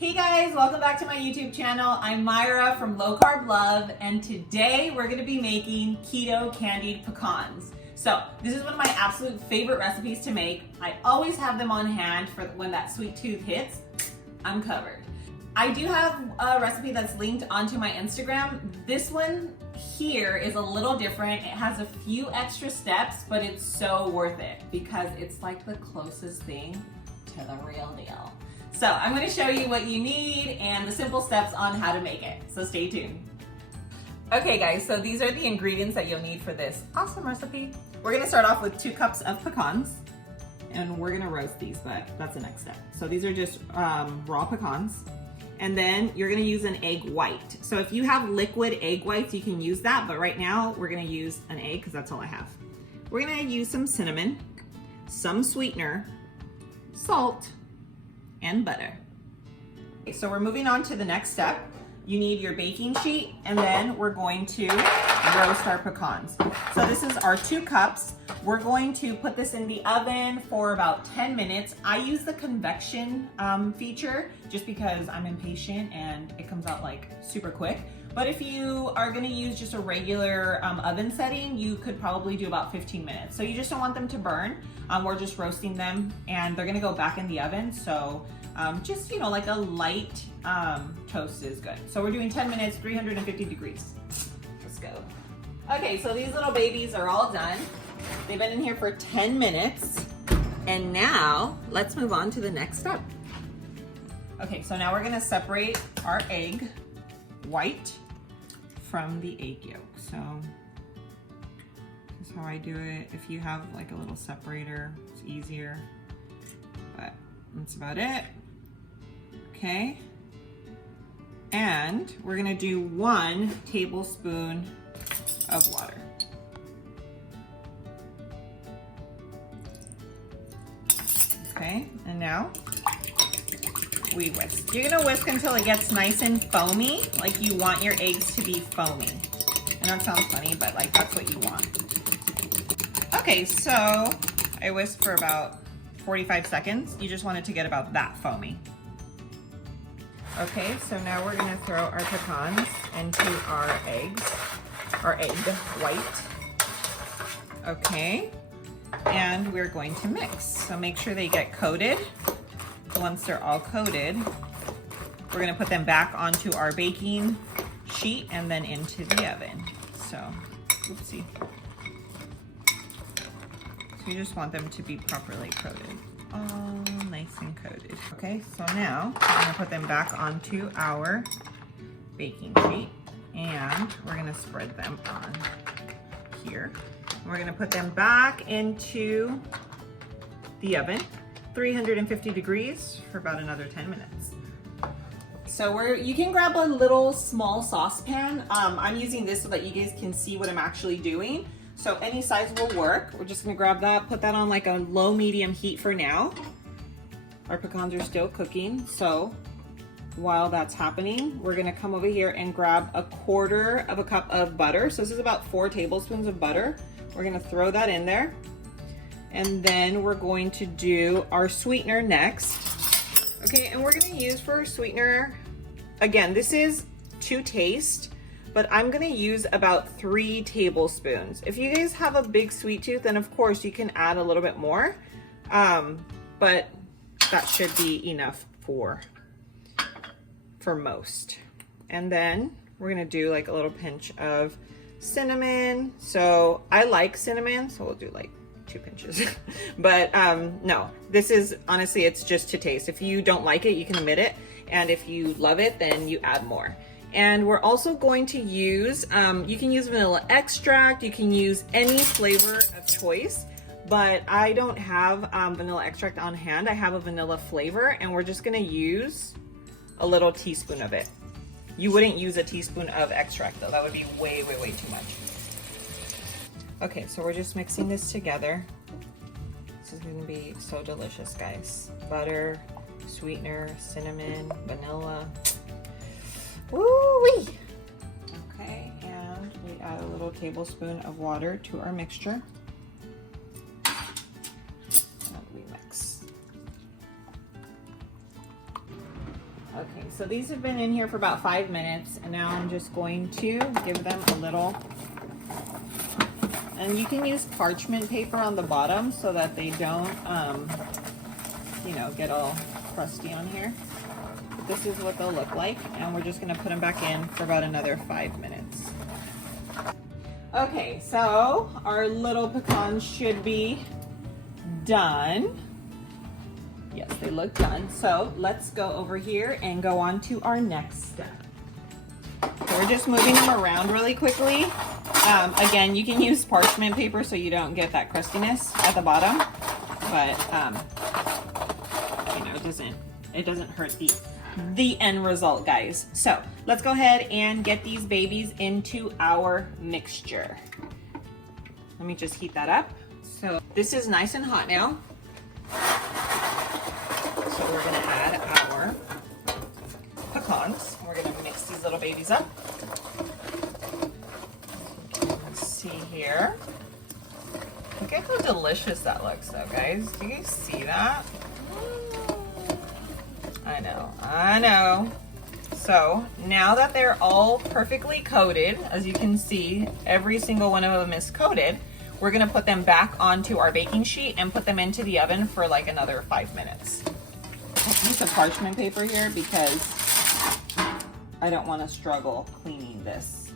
Hey guys, welcome back to my YouTube channel. I'm Myra from Low Carb Love, and today we're gonna be making keto candied pecans. So this is one of my absolute favorite recipes to make. I always have them on hand for when that sweet tooth hits. I'm covered. I do have a recipe that's linked onto my Instagram. This one here is a little different. It has a few extra steps, but it's so worth it because it's like the closest thing to the real deal. So I'm going to show you what you need and the simple steps on how to make it. So stay tuned. Okay guys, so these are the ingredients that you'll need for this awesome recipe. We're going to start off with 2 cups of pecans and we're going to roast these, but that's the next step. So these are just raw pecans. And then you're going to use an egg white. So if you have liquid egg whites, you can use that, but right now we're going to use an egg because that's all I have. We're going to use some cinnamon, some sweetener, salt, and butter. Okay, so we're moving on to the next step. You need your baking sheet, and then we're going to roast our pecans. So this is our 2 cups. We're going to put this in the oven for about 10 minutes. I use the convection feature just because I'm impatient and it comes out like super quick. But if you are gonna use just a regular oven setting, you could probably do about 15 minutes. So you just don't want them to burn. We're just roasting them and they're gonna go back in the oven. So just, you know, like a light toast is good. So we're doing 10 minutes, 350 degrees. Let's go. Okay, so these little babies are all done. They've been in here for 10 minutes. And now let's move on to the next step. Okay, so now we're gonna separate our egg white from the egg yolk. So this is how I do it. If you have like a little separator, it's easier, but that's about it. Okay, and we're gonna do 1 tablespoon of water. Okay, and now we whisk. You're gonna whisk until it gets nice and foamy, like you want your eggs to be foamy. I know it sounds funny, but like that's what you want. Okay, so I whisked for about 45 seconds. You just want it to get about that foamy. Okay, so now we're gonna throw our pecans into our eggs, our egg white. Okay, and we're going to mix. So make sure they get coated. Once they're all coated, we're gonna put them back onto our baking sheet and then into the oven. So, oopsie. So you just want them to be properly coated. All nice and coated. Okay, so now we're gonna put them back onto our baking sheet and we're gonna spread them on here. We're gonna put them back into the oven, 350 degrees for about another 10 minutes. So you can grab a little small saucepan. I'm using this so that you guys can see what I'm actually doing. So any size will work. We're just gonna grab that, put that on like a low medium heat for now. Our pecans are still cooking. So while that's happening, we're gonna come over here and grab 1/4 of a cup of butter. So this is about 4 tablespoons of butter. We're gonna throw that in there. And then we're going to do our sweetener next. Okay, and we're gonna use for sweetener, again, this is to taste, but I'm gonna use about 3 tablespoons. If you guys have a big sweet tooth, then of course you can add a little bit more, but that should be enough for most. And then we're gonna do like a little pinch of cinnamon. So I like cinnamon, so we'll do like 2 pinches. But no, this is honestly, it's just to taste. If you don't like it, you can omit it. And if you love it, then you add more. And we're also going to use, you can use vanilla extract, you can use any flavor of choice, but I don't have vanilla extract on hand. I have a vanilla flavor and we're just gonna use a little teaspoon of it. You wouldn't use a teaspoon of extract though. That would be way, way, way too much. Okay, so we're just mixing this together. This is gonna be so delicious, guys. Butter, sweetener, cinnamon, vanilla. Woo-wee! Okay, and we add a little tablespoon of water to our mixture. And we mix. Okay, so these have been in here for about 5 minutes, and now I'm just going to give them a little, and you can use parchment paper on the bottom so that they don't, you know, get all crusty on here. But this is what they'll look like, and we're just gonna put them back in for about another 5 minutes. Okay, so our little pecans should be done. Yes, they look done. So let's go over here and go on to our next step. So we're just moving them around really quickly. Again, you can use parchment paper so you don't get that crustiness at the bottom, but you know, it doesn't hurt the end result, guys. So let's go ahead and get these babies into our mixture. Let me just heat that up. So this is nice and hot now. So we're gonna add our pecans. We're gonna mix these little babies up. Let's see here. Look at how delicious that looks though, guys. Do you guys see that? I know. So now that they're all perfectly coated, as you can see, every single one of them is coated, we're gonna put them back onto our baking sheet and put them into the oven for like another 5 minutes. I'll use some parchment paper here because I don't want to struggle cleaning this.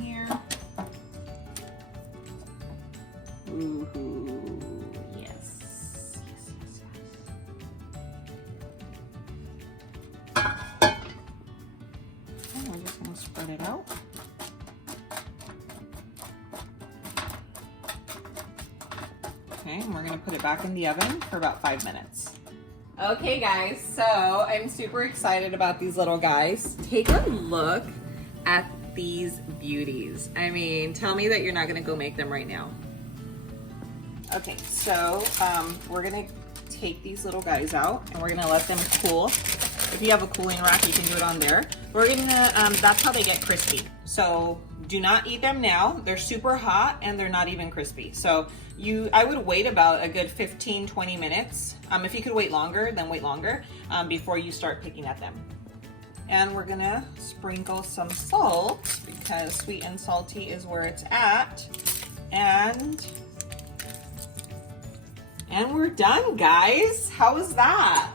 Here. Ooh, yes. Okay, we're just going to spread it out. Okay, and we're gonna put it back in the oven for about 5 minutes. Okay guys, so I'm super excited about these little guys. Take a look at these beauties. I mean, tell me that you're not gonna go make them right now. Okay, so we're gonna take these little guys out and we're gonna let them cool. If you have a cooling rack, you can do it on there. We're gonna, that's how they get crispy. So do not eat them now. They're super hot and they're not even crispy. So I would wait about a good 15-20 minutes. If you could wait longer, then wait longer before you start picking at them. And we're gonna sprinkle some salt because sweet and salty is where it's at. And we're done, guys. How was that?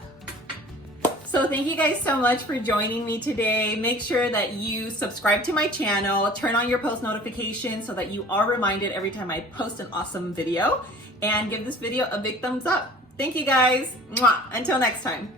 So thank you guys so much for joining me today. Make sure that you subscribe to my channel, turn on your post notifications so that you are reminded every time I post an awesome video, and give this video a big thumbs up. Thank you guys. Mwah. Until next time.